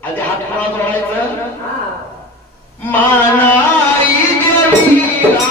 आधी हात खरा जोडायचं मानाई देवीला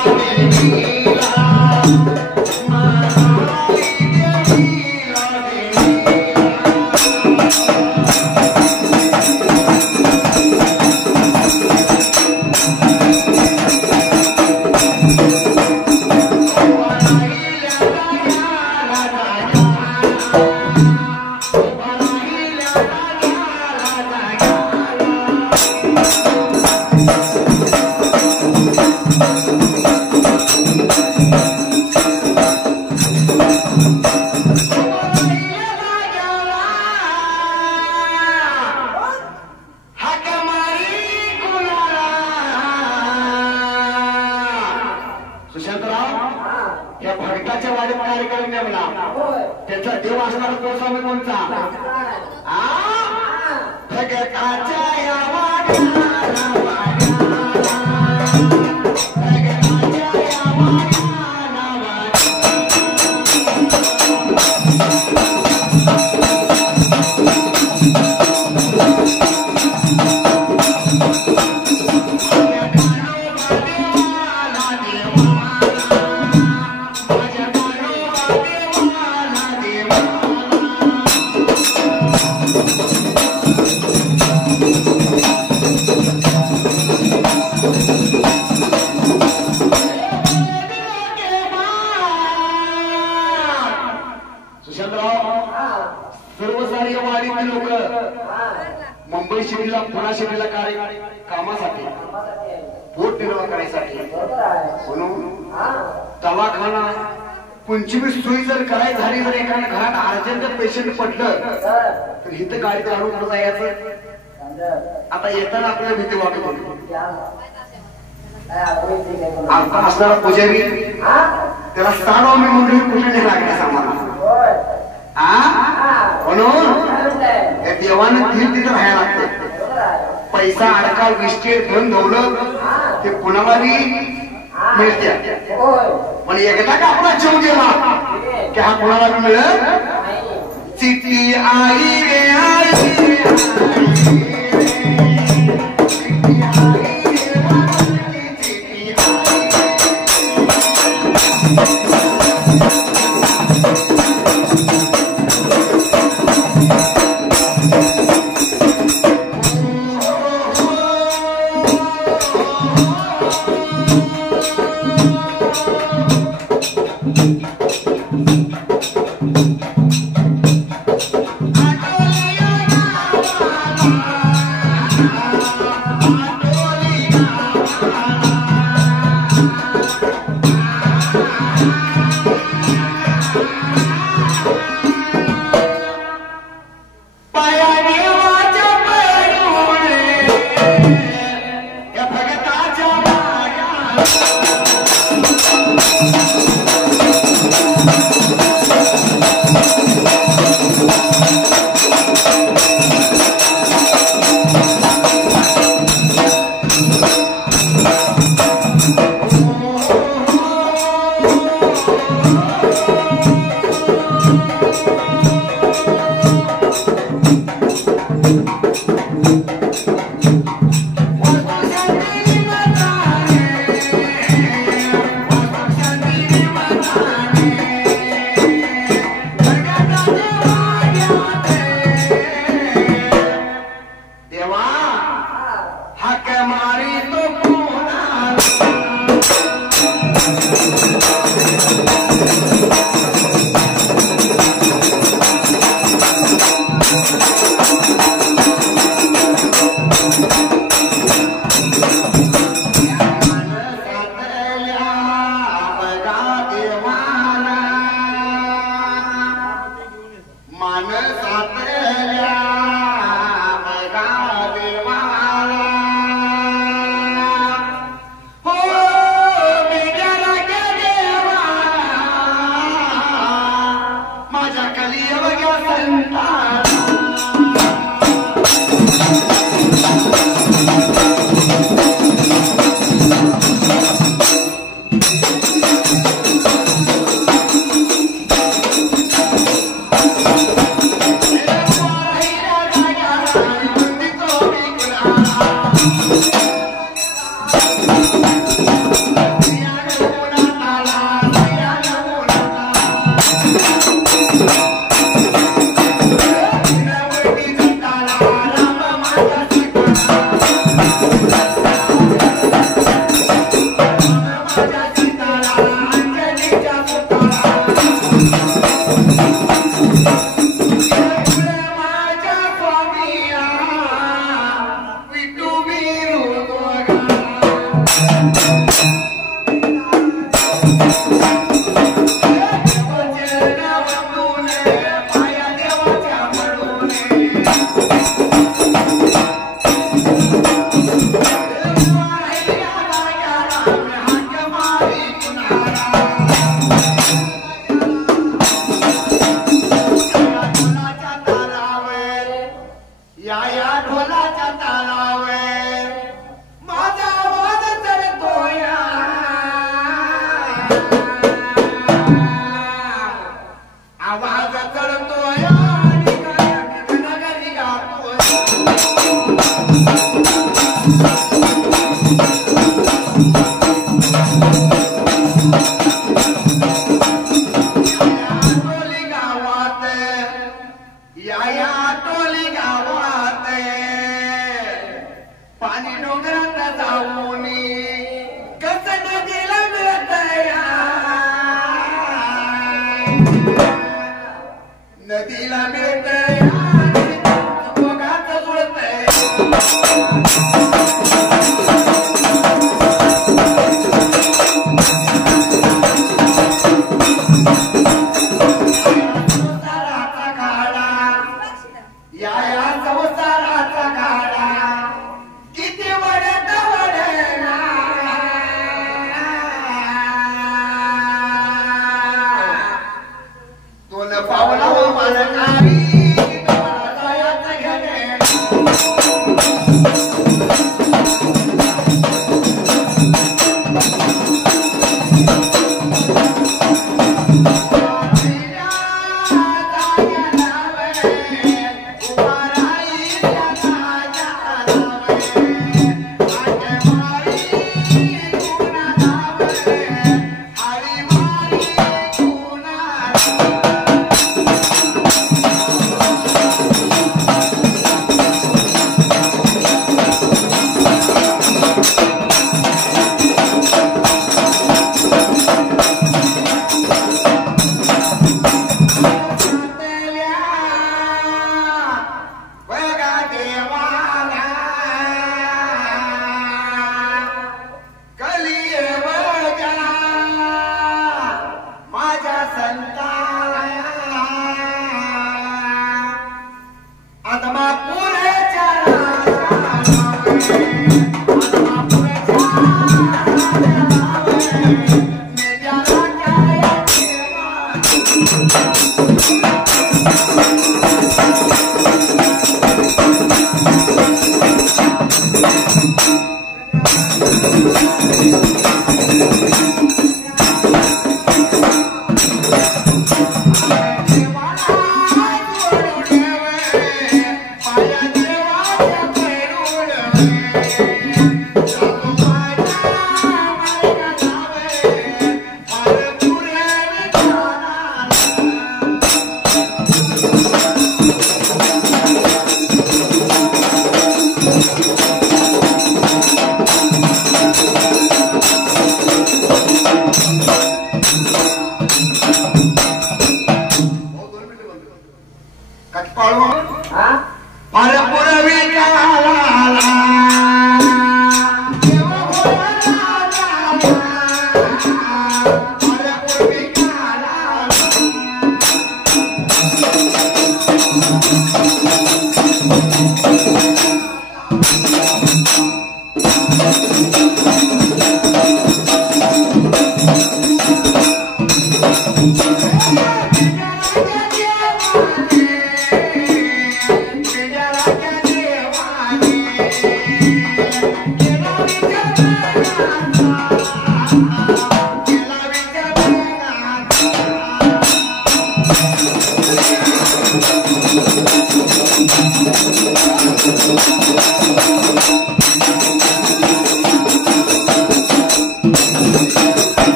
या भरताच्या वाड्यात कार्यक्रम नेमला त्याचा देव असणारा तो स्वामी कोणता भगताच्या या सर्वसारी वाडीतील लोक मुंबई शहरीला पुणे शहरीला कामासाठी पोट निर्वाह करायसाठी म्हणून दवाखाना कोणची सोयी जर करायची झाली जर एखाद्या घरात अर्जंट पेशंट पडलं तर इथं गाडी काढून कुठं जायचं आता येताना आपल्याला भीती वाटत होती आता असणारा पुजारी त्याला साडो मी मंडळी कुठे लागले सामान म्हणून या देवानं धीर तिथं राहायला लागते पैसा अडका विष्टे धन दौलत ते कुणालाही मिळते पण एकदा का आपला जीव गेला की हा कुणाला मिळत चिठी आई रे आई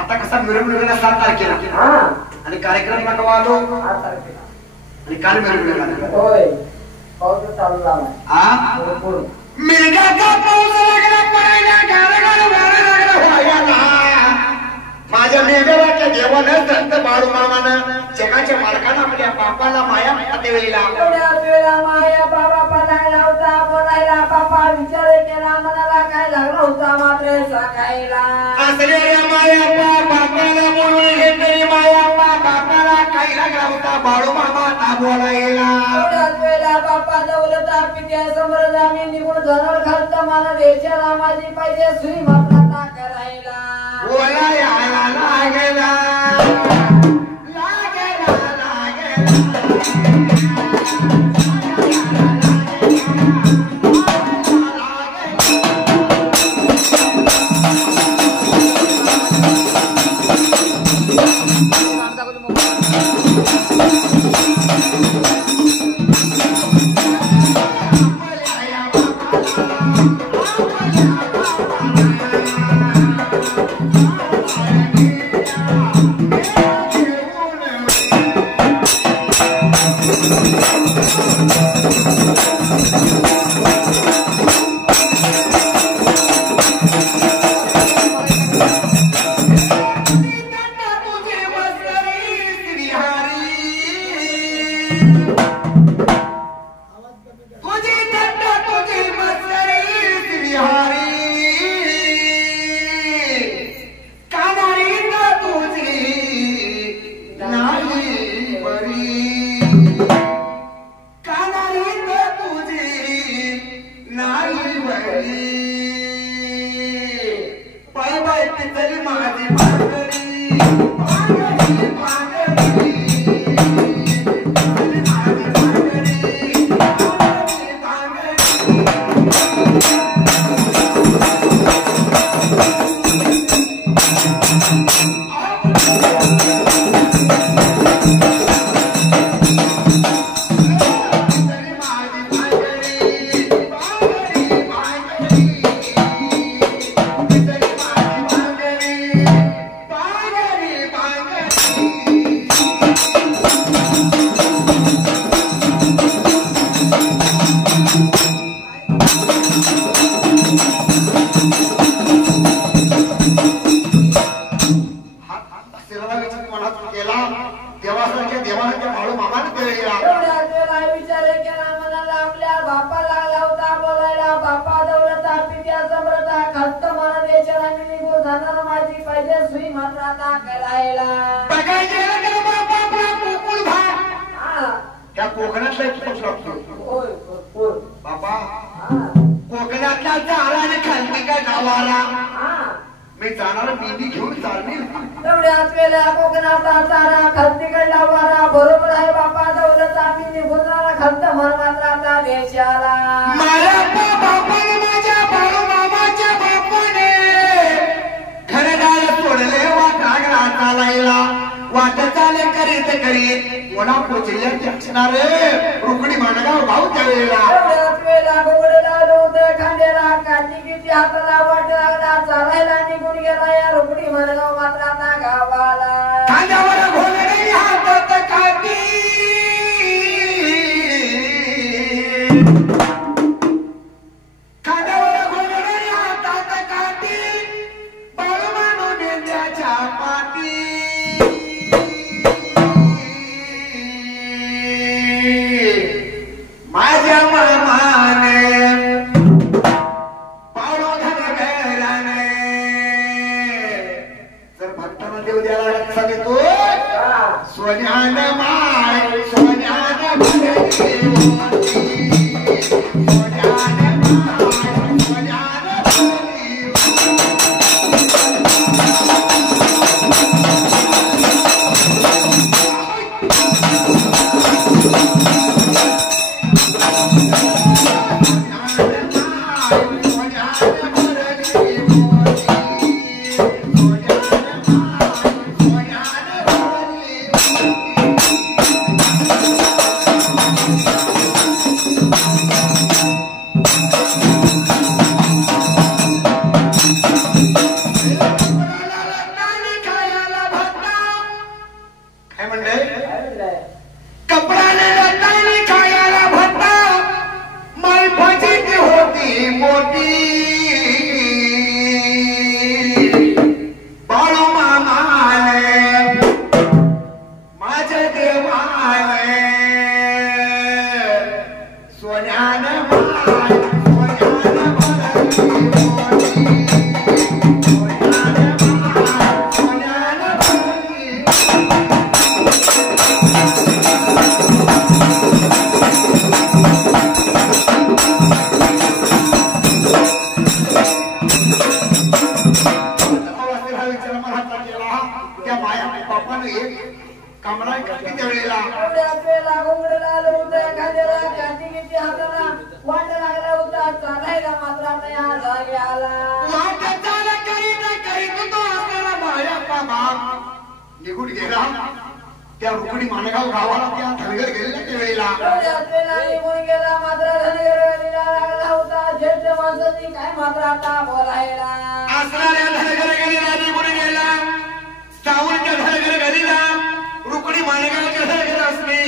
आता कसा मिरवणुकीला 7 तारखेला आणि कार्यक्रम नका आलो 8 तारखेला आणि काल मिरवणुकीला होय पाऊस चालू झाला मेघाचा पाऊस लागला पडायला गारगार वारा लागला व्हायला माझ्या मेघराच्या देवानं संत बाळू मामानं जगाच्या मालकाला आपल्या बापाला माया पते वेळेला माया बाबा पडायला होता बोलायला बापा विचार केला मनाला काय लागला होता मात्र सांगायला असलेल्या माया बापाला बोलून घेतली माया बापाला काय लागला होता बाळू मामा बोलायला एवढ्याच वेळेला बापा दौलता पित्या समोर आम्ही निघून जनावर घालता मला देशाला माझी पाहिजे सुई माता करायला बोलायला लागेला गावाला खांद्यावर घोडे हातात काठी निघून गेला त्या रुकडी मानगाव गावाला त्या धनगर गेलेल्या त्यावेळेला निघून गेला मात्र धनगर लागला होता ज्येष्ठ माणसाची काय मात्र आता बोलायला असणाऱ्या धनगर गेलेला निघून गेला सावंतच्या धनगर गेलेला रुकडी मानगावच्या धनगर असणे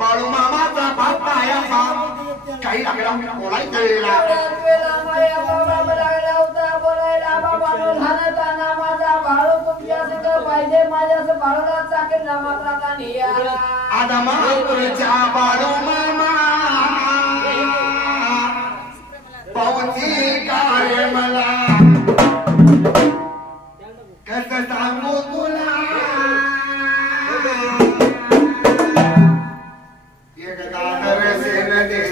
बाळू मामाचा बाप आया बाप काही लागला बोलायच्या वेळेला माया बाबा लागला होता बोलायला बाबा लहानताना माझा बाळू तुमच्या संग पाहिजे माझ्याच बाळूला चाकरीला मात्र आता निघाला आता मातृच्या बाळू मामा पावती काय मला कसं सांगू तुला एकदा नरसेन दे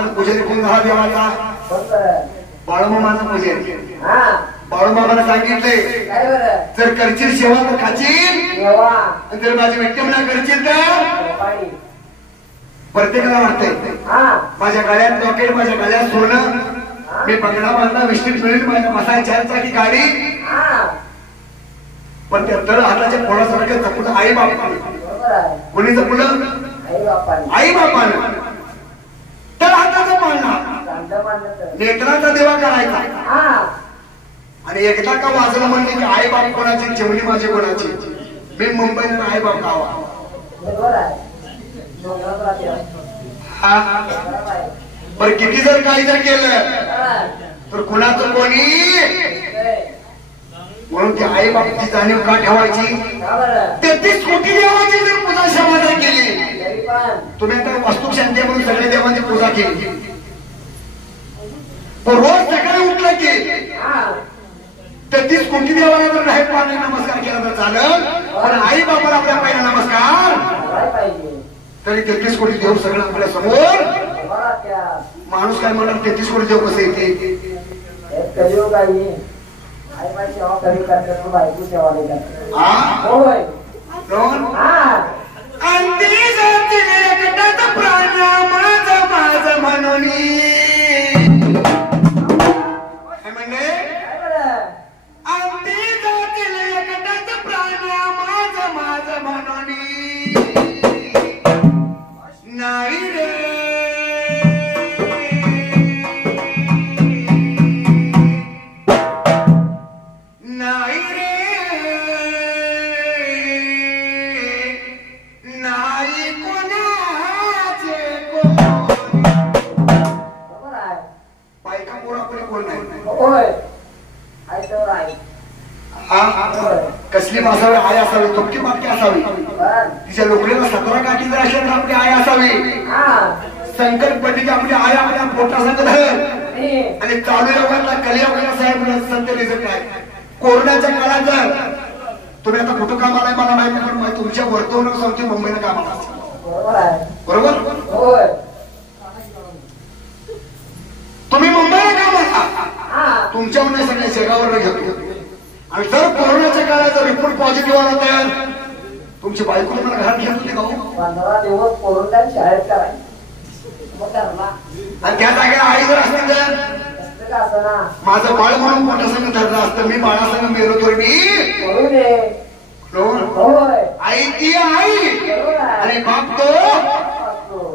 आता पुजारी कोण झाला देवाचा? बाळूमामाचा पुजारी. बाळूमामाला सांगितले जर करशील सेवा तर खाशील, जर माझी विठ्ठल करशील तर. प्रत्येकाला वाटतंय माझ्या गळ्यात लॉकेट, माझ्या गळ्यात सोनं, मी बंगला बांधला, विष्टीत मिळेल माझ्या बसायची 4 चाकी गाडी. पण त्या तळ हाताच्या पोळासारखं जपलं आई बापाने. कोणी जपलं? आई बापानं. तळ हाताचा पाळणा, नेत्राचा देवा करायचा. आणि एकदा का वाजलं म्हणले की आई बाप कोणाची, जेवणी माझी कोणाची. मी मुंबईत आई बाप गावा. पण किती जर काही जर केलं तर कुणाचं कोणी. म्हणून ती आई बापाची जाणीव का ठेवायची? 33 कोटी देवाची जर पूजा समाधान केली, तुम्ही तर वास्तू शांती म्हणून सगळे देवांची पूजा केली. पण रोज सकाळी उठलं की 33 कोटी देवाला जर नाही पाणी नमस्कार केला तर चालेल, पण आई बापाला आपल्या पहिला नमस्कार. तरी 33 कोटी देव सगळं आपल्या समोर. माणूस काय म्हणणार 33 कोटी देव कसं येते? म्हणून नाही रे कसली मासावी आई असावी, तुमची मागणी असावी. तिच्या लोकरीला 17 काठी जर असेल तर आपली आई असावी. संकट पडली की आपली आई आपल्या पोटासंग धर. आणि चालू योगातला कलियुगाला साहेब संत रिझल्ट आहे. कोरोनाच्या काळात जर तुम्ही आता कुठं कामाला आहे मला माहिती, पण तुमच्या वर्तवणूक सांगते मुंबईला कामाला असते. बरोबर? तुम्ही मुंबईला कामाला, तुमच्यावर सगळ्या जगावर घेतो. आणि जर कोरोनाच्या काळात जर रिपोर्ट पॉझिटिव्ह आला तर तुमची बायको तुम्हाला घरात घेत होती का? 15 दिवस कोरोना शाळेत करायचं. आणि त्या जागेला आई जर असते तर माझं बाळ म्हणून पोटासंग धरलं असतं. मी बाळासंग मेलो तर मी आई ती आई आणि बाप तो.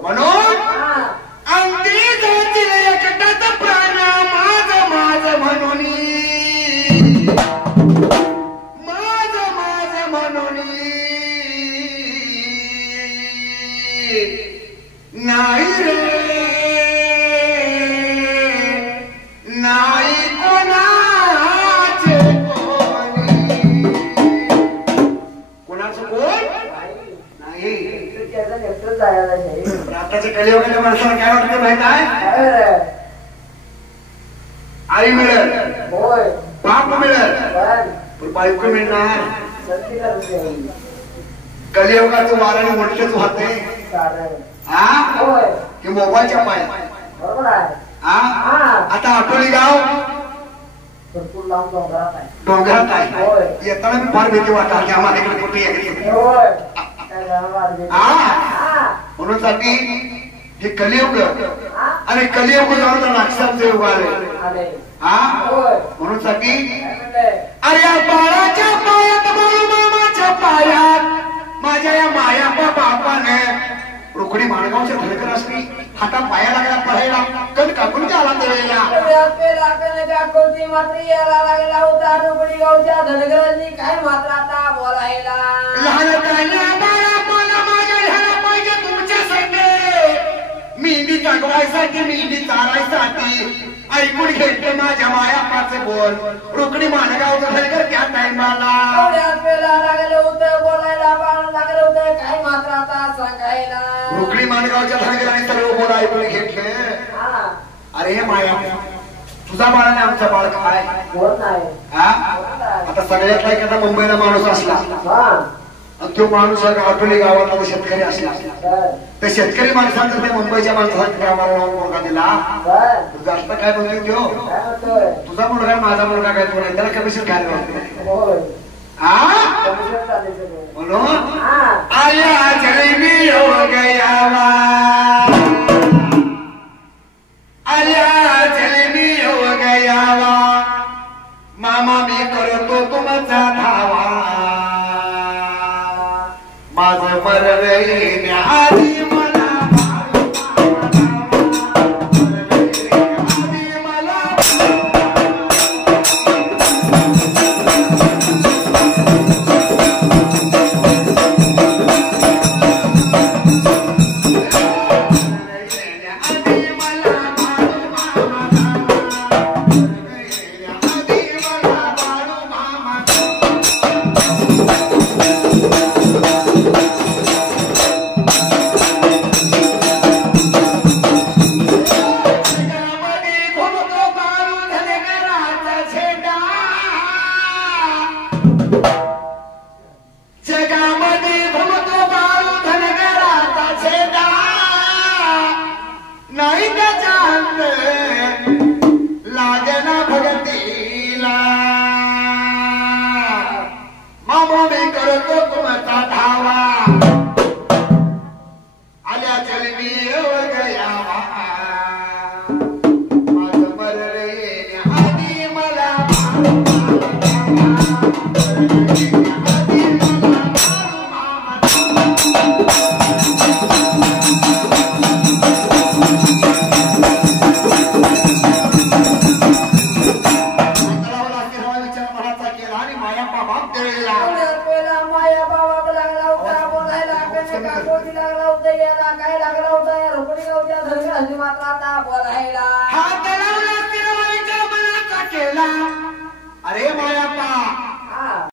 म्हणून अंती जातील एकटाच प्राण माझ माझ म्हणून, माझ म्हणून नाही रे नाही कोणाचे कोणी. कोणाचं कोण नाही. आताच्या कलियुगाच्या माणसाला काय वाटतं माहित आहे? आई मिळेल, बाप मिळेल, पण बायको मिळणार. कलियुगाचं वाराने मोठेच वाहते. हे मोबाईलच्या पाय. आता आठवली गाव डोंगरात आहे. येताना मी फार भीती वाटत की आम्हाला इकडे कुठे यायची. म्हणून साठी हे कलियुग आणि कलियुग जाऊन राक्षसाचे युग आले. म्हणून साठी अरे बाळाच्या पायात बाळूमामाच्या पायात माझ्या या मायापा बापाने रुकडी माणगावच्या धडकर असली हातात पाया लागला पडायला कण कापून आला वेळेला लागला होता. रुकडी गावच्या धडकरांनी काय मात्र आता बोलायला. लहान बाळापाला माझ्या ह्याला पाहिजे तुमच्या संगे. मेंढी जगवायसाठी मेंढी चारायसाठी ऐकून घेतले माझ्या मायापाचे बोल. रुकडी माणगावचं धडकर त्या टाइमाला लागलं होतं बोलायला. बाळ लागलं होतं काय मात्र आता सांगायला. रुकडी माणगावच्या धडकरांनी सर्व बोल ऐकून घेतले. अरे माया तुझा बाळ आणि आमचा बाळ काय? आता सगळ्यातला एखादा मुंबईला माणूस असला आणि तो माणूस आठवली गावातला शेतकरी असला त्या शेतकरी माणसानं त्या मुंबईच्या माणसाला गावाला लावून मुलगा दिला जास्त काय म्हणतो तो तुझा मुलगा माझा मुलगा काय तो नाही त्याला कमिशन काय म्हणून आया जलेबी हो गया आया जलेबी हो गया मामा मी करतो तुमचा धावा माझं मरण आधी मला अरे माया